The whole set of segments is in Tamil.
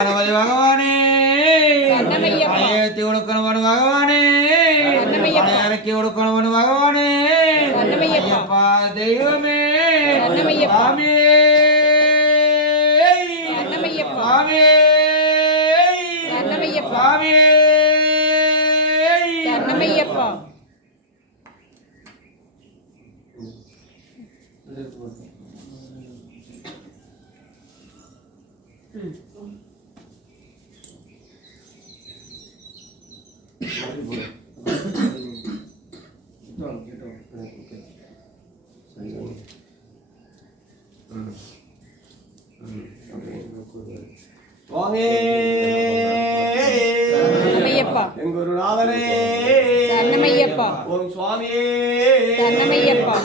गणपति भगवाने अयति उडुकणवनु भगवाने अयरक्की उडुकणवनु भगवाने अय्यप्पा दैवमे स्वामी स्वामी स्वामी शरणमय्यप्पा स्वामी शरणमय्यप्पा गुरुनाथने शरणमय्यप्पा ओम स्वामी शरणमय्यप्पा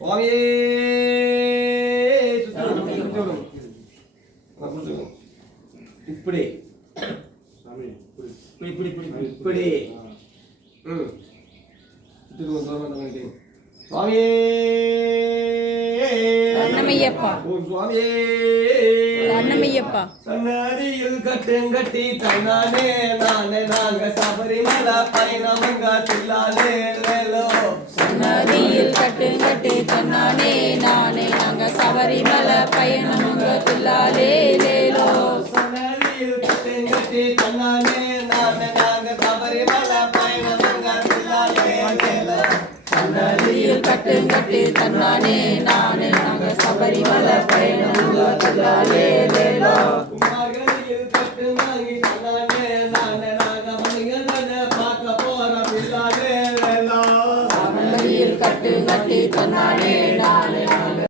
स्वामी इपड़े स्वामी इपड़ी इपड़ी स्वामी शरणमय्यप्पा ओम स्वामी शरणमय्यप्पा सन्नरियुल कट्टी तन्नाने नाने नांग सबरीमला पैन मंग तिल्लाले लेलो சன்னதியில் கட்டு தன்னானே நானே நாங்க சபரிமலை பயணமுங்க துல்லாலே லேலோ सन्नरियुल कट्टी तन्नाने नाने नांग सबरीमला पैन मंग तिल्लाले लेलो சன்னதியில் கட்டு தன்னானே நானே நாங்க சபரிமலை பயணமுங்க துல்லாலே லேலோ कुमारगरियुल कट्टु मांगी तन्नाने नाने नांग मंगलने पाक पोरा पिल्लाले लेलो சன்னதியில் கட்டு தன்னானே